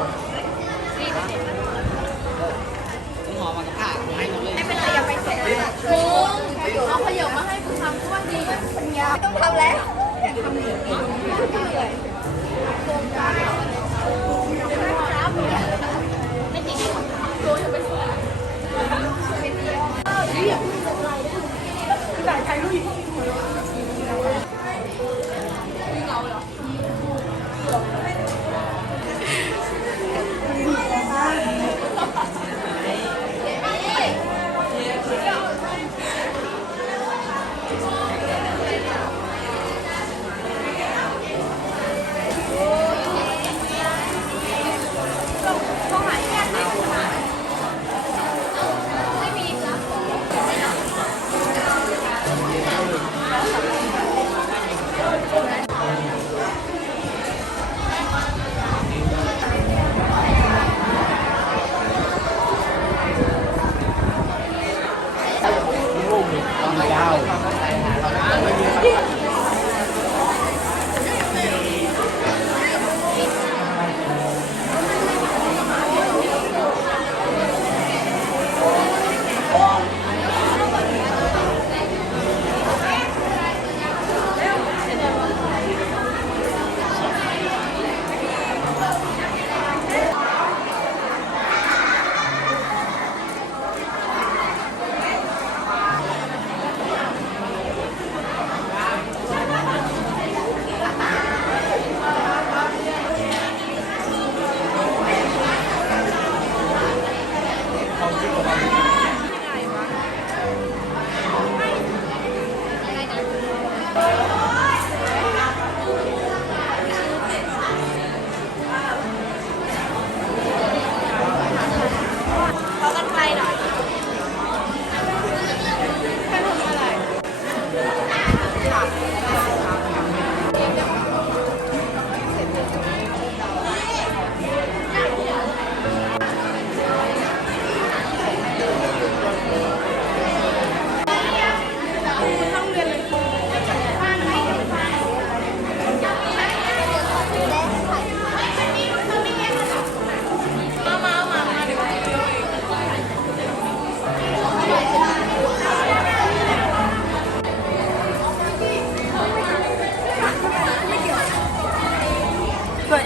ยังยังหอมมันก็ผ่าให้หมดเลยไม่เป็นไรอย่าไปแกะมึงเอาขยมมาให้กูทำก็ว่าดีปัญญาไม่ต้องทำแล้วอยากทำหนีไม่จริงตัวจะเป็นจ่ายใครรู้อีก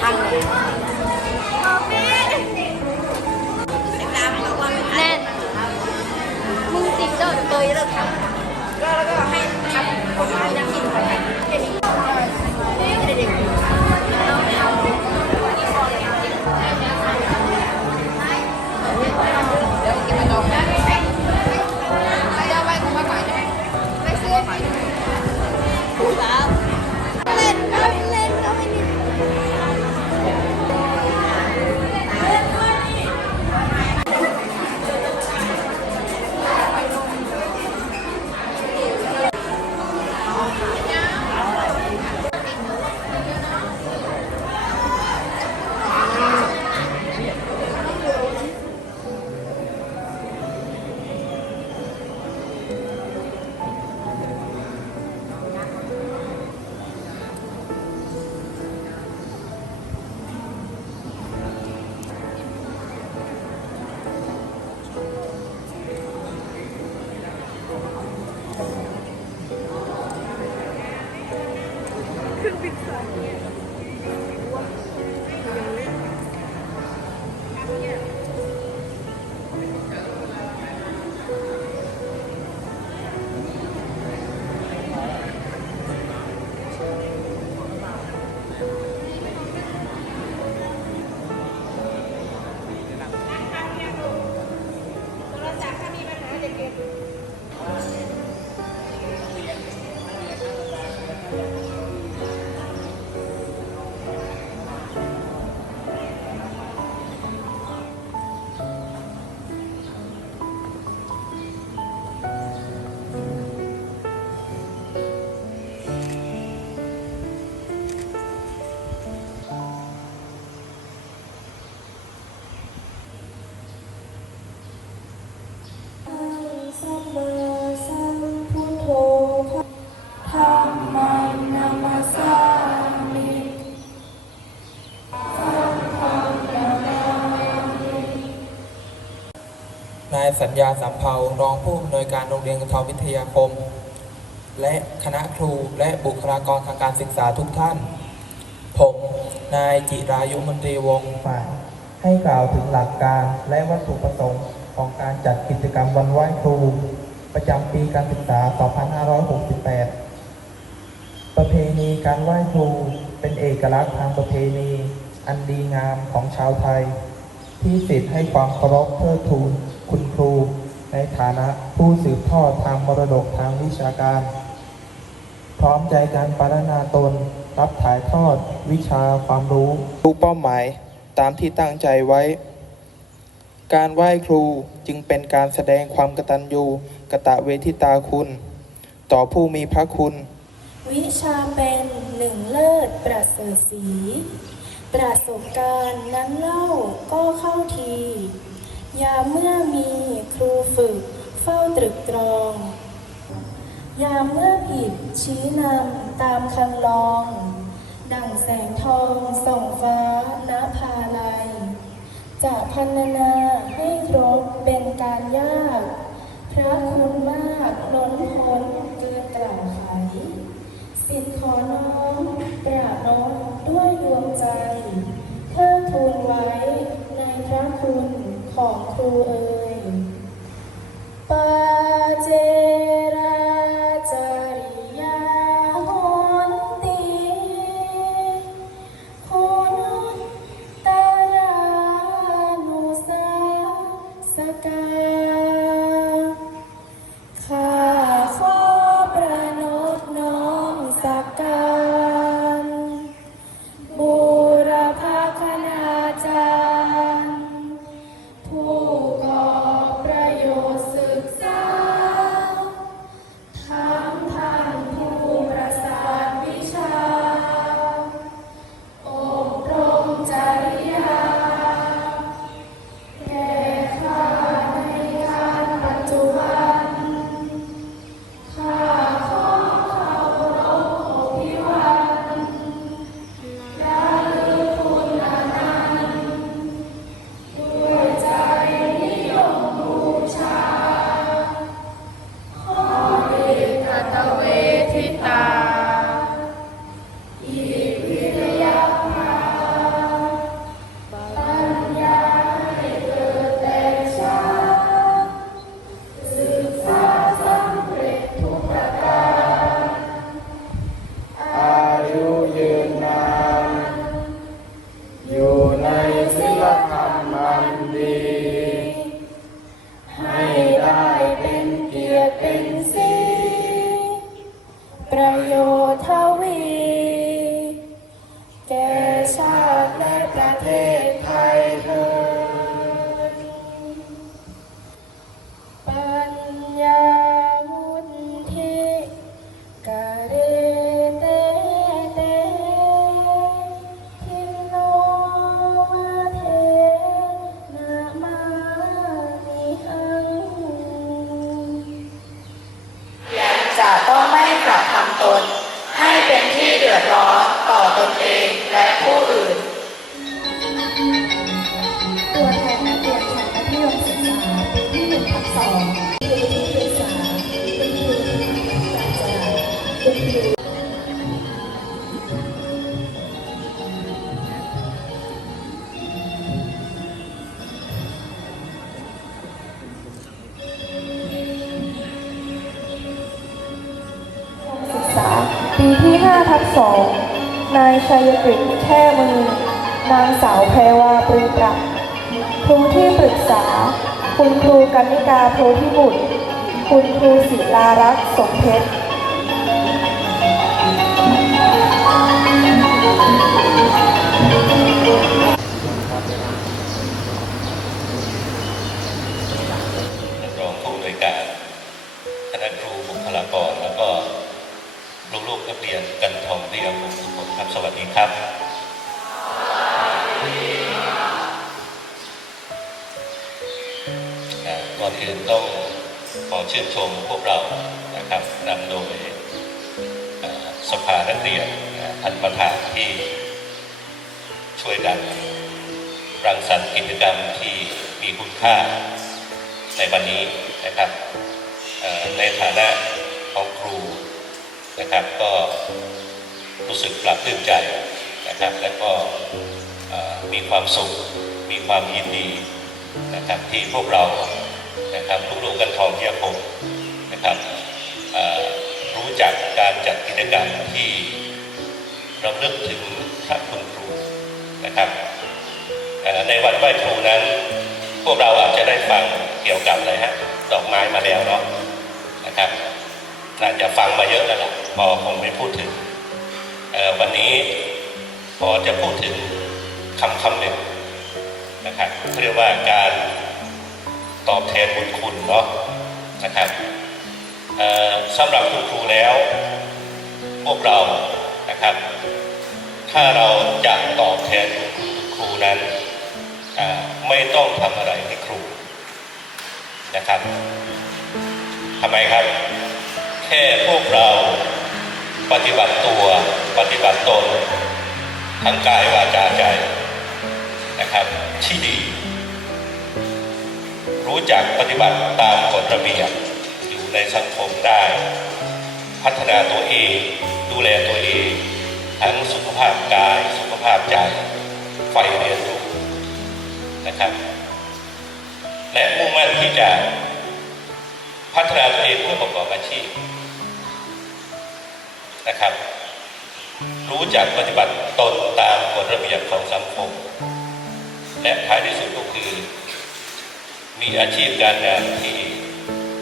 ช่วยอันเลยแน่นมึงติดเดินเตยเลิกทำายสัญญาสัมเภารองผู้อำนวยการโรงเรียนกระทวิทยาคม และคณะครูและบุคลากรทางการศึกษาทุกท่าน ผม นายจิรายุมนตรีวงศ์ฝ่ายให้กล่าวถึงหลักการและวัตถุประสงค์ของการจัดกิจกรรมวันไหว้ครู ประจำปีการศึกษา 2568 ประเพณีการไหว้ครูเป็นเอกลักษณ์ทางประเพณี อันดีงามของชาวไทย ที่สิทธิ์ให้ความเคารพเทิดทูน ในฐานะผู้สืบทอดทางมรดกทางวิชาการ พร้อมใจการปรารถนาตนรับถ่ายทอดวิชาความรู้รู้เป้าหมายตามที่ตั้งใจไว้ การไหว้ครูจึงเป็นการแสดงความกตัญญูกะตะเวทิตาคุณ ต่อผู้มีพระคุณ วิชาเป็นหนึ่งเลิศประเสริฐสี ประสบการณ์นั้นเล่าก็เข้าที ยามเมื่อมีครูฝึกเฝ้าตรึกตรอง ยามเมื่อผิดชี้นำตามคำลอง ดั่งแสงทองส่องฟ้าณภาลัย จะพันนาให้ครบเป็นการยาก พระคุณมากล้นพ้นเกินกล่าวไขสิทธิ์ขอน้อมกราบน้อมด้วยดวงใจเทิดทูนไว้ในพระคุณ ของครูเอ่ ที่หนึ่งทับสองครูที่ปรึกษาคุณครูที่ปรึกษาคุณครูปีที่5ทับ2นายชัยกฤษแค่มือ นางสาวแพรวาปรีประครูที่ปรึกษา รูกนิกาโพธิบุตร คุณครูศิลารักษ์สมเพชรท่านรองผู้อำนวยการคณะครูบุคลากรแล้วก็ลูกๆนักเรียนกันทองเรียนทุกคนครับ สวัสดีครับ ก่อนอื่นต้องขอชื่นชมพวกเรานะครับนำโดยสภานักเรียนอ่าท่านประธานที่ช่วยกันรังสรรค์กิจกรรมที่มีคุณค่าในวันนี้นะครับในฐานะของครูนะครับก็รู้สึกปรับปลื้มใจนะครับ และก็มีความสุขมีความยินดีนะครับที่พวกเรา นะครับลูกๆกันทองทียพงนะครับรู้จักการจัดกิจกรรมที่รำลึกถึงพระคุณครูนะครับในวันไหว้ครูนั้น พวกเราอาจจะได้ฟังเกี่ยวกับอะไรฮะดอกไม้มาแล้วเนาะนะครับน่าจะฟังมาเยอะแล้วล่ะพอคงไม่พูดถึงวันนี้พอจะพูดถึงคำคำหนึ่งนะครับเรียกว่าการ ตอบแทนบุญคุณเนาะนะครับสำหรับคุณครูแล้ว พวกเรานะครับ ถ้าเราจะตอบแทนครูนั้นไม่ต้องทำอะไรให้ครูนะครับทำไมครับ แค่พวกเราปฏิบัติตัวปฏิบัติตนทั้งกายวาจาใจนะครับที่ดี รู้จักปฏิบัติตามกฎระเบียบอยู่ในสังคมได้ พัฒนาตัวเอง ดูแลตัวเอง ทั้งสุขภาพกาย สุขภาพใจไฟเรียนรู้นะครับ และมุ่งมั่นที่จะพัฒนาตัวเองเพื่อประกอบอาชีพนะครับ รู้จักปฏิบัติตนตามกฎระเบียบของสังคม และท้ายที่สุดก็คือ มีอาชีพการงานที่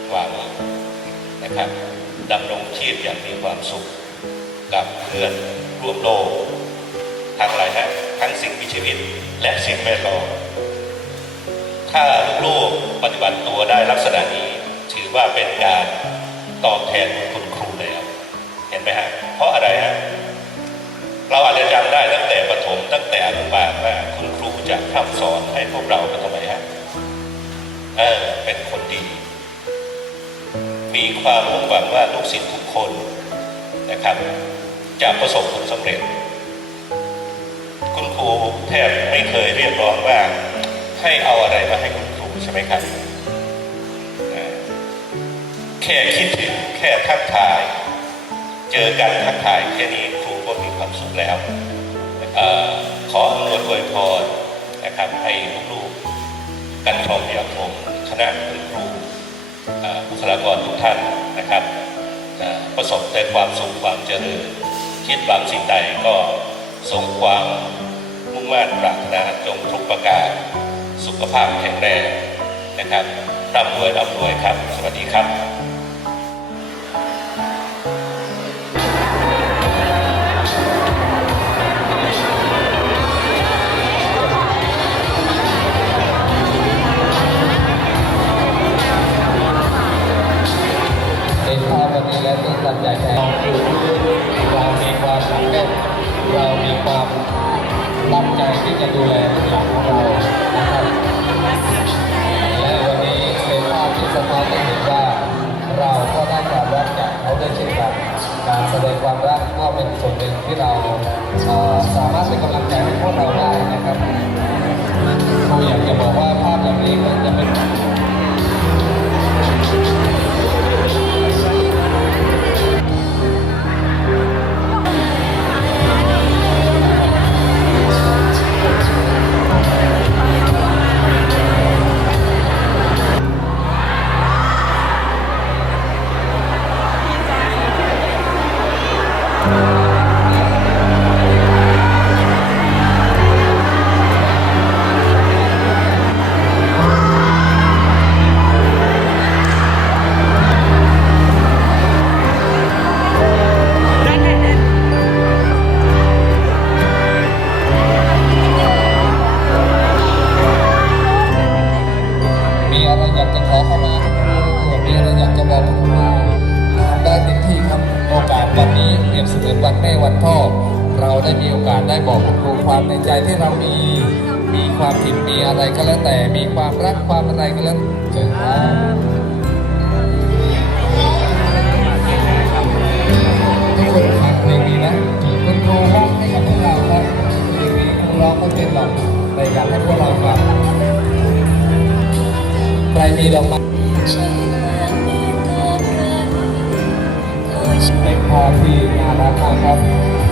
หวังนะครับดำรงชีพอย่างมีความสุข กับเพื่อนร่วมโลกทั้งอะไรฮะทั้งสิ่งมีชีวิตและสิ่งแวดล้อมถ้าลูกๆปฏิบัติตัวได้ลักษณะนี้ ถือว่าเป็นการตอบแทนคุณครูแล้ว เห็นไหมฮะเพราะอะไรฮะเราอาจจะจำได้ตั้งแต่ประถมตั้งแต่อนุบาลว่าคุณครูจะพร่ำสอนให้พวกเราเป็นทำไมฮะ เออเป็นคนดี มีความมุ่งหวังว่าลูกศิษย์ทุกคนนะครับจะประสบผลสำเร็จ คุณครูแทบไม่เคยเรียกร้องว่าให้เอาอะไรมาให้คุณครูใช่ไหมครับแค่คิดถึงแค่ทักทาย เจอกันทักทายแค่นี้ครูก็มีความสุขแล้วออขออำนวยอวยพรนะครับให้ลูกๆกันทองเดียคง คณะคุณครูบุคลากรทุกท่านนะครับประสบแต่ความสุขความเจริญ คิดหวังสิ่งใดก็ทรงความมุ่งมั่นปรารถนาจงทุกประการ สุขภาพแข็งแรงนะครับร่ำรวยร่ำรวยครับ สวัสดีครับ นี้แล้วต้องตัดใจแทนเรามีความสำเร็จเรามีความตั้งใจที่จะดูแลลูกหลานของเรานะครับและวันนี้เป็นภาพที่สะท้อนให้เห็นว่าเราก็ได้ความรักจากเขาด้วยเช่นกันการแสดงความรักก็เป็นส่วนหนึ่งที่เราสามารถเป็นกำลังใจให้พวกเราได้นะครับครูอยากจะบอกว่าภาพแบบนี้ก็จะเป็น มีโอกาสได้บอกคุณครูความในใจที่เรามี มีความผิดมีอะไรก็แล้วแต่ มีความรักความอะไรก็แล้วเชิญครับทุกคนฟังเพลงนี้นะคุณครูร้องให้กับพวกเราครับเพลงนี้ครูร้องไม่เป็นหรอกแต่อยากให้พวกเราฟังใครมีดอกไม้เป็นภาพที่น่ารักมากครับ